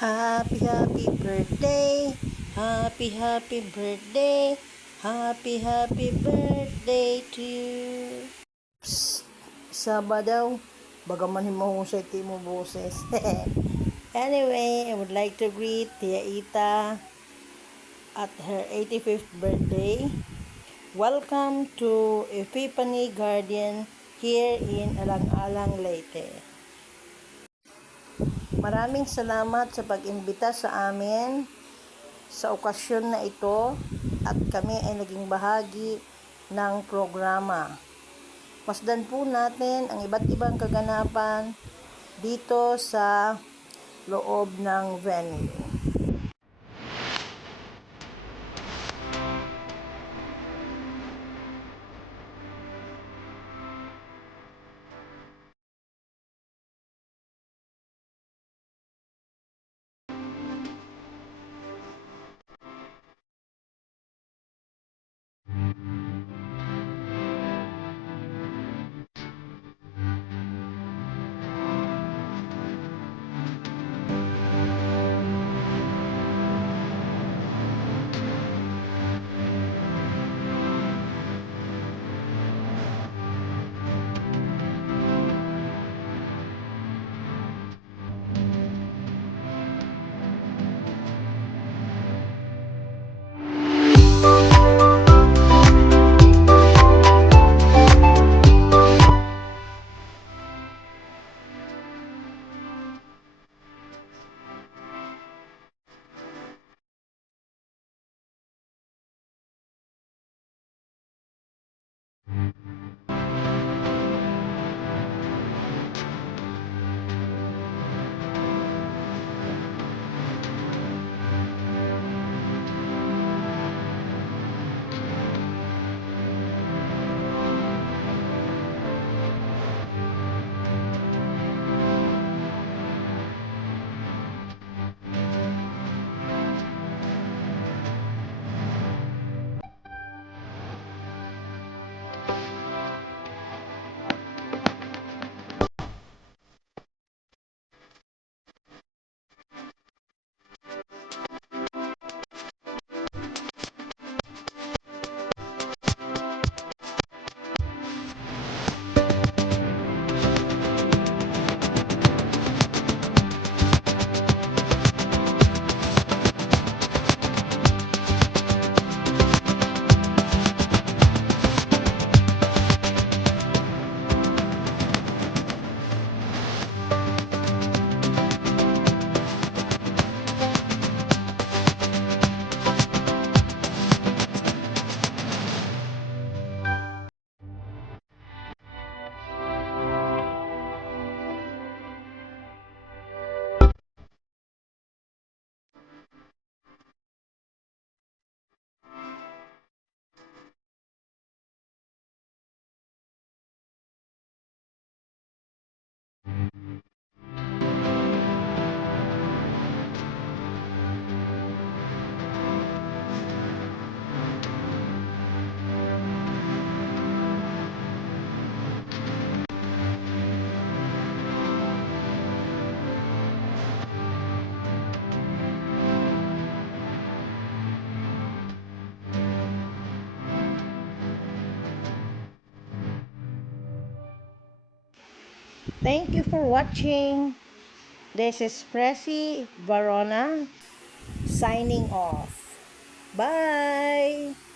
Happy birthday, happy birthday, happy birthday to you. Psst, Sabadaw, bagaman himuhusay ti mo boses. Anyway, I would like to greet Tia Ita at her 85th birthday. Welcome to Epiphany Garden here in Alang-Alang, Leyte. Maraming salamat sa pag-imbita sa amin sa okasyon na ito at kami ay naging bahagi ng programa. Masdan po natin ang iba't ibang kaganapan dito sa loob ng venue. Thank you for watching. This is Presi Varona signing off. Bye!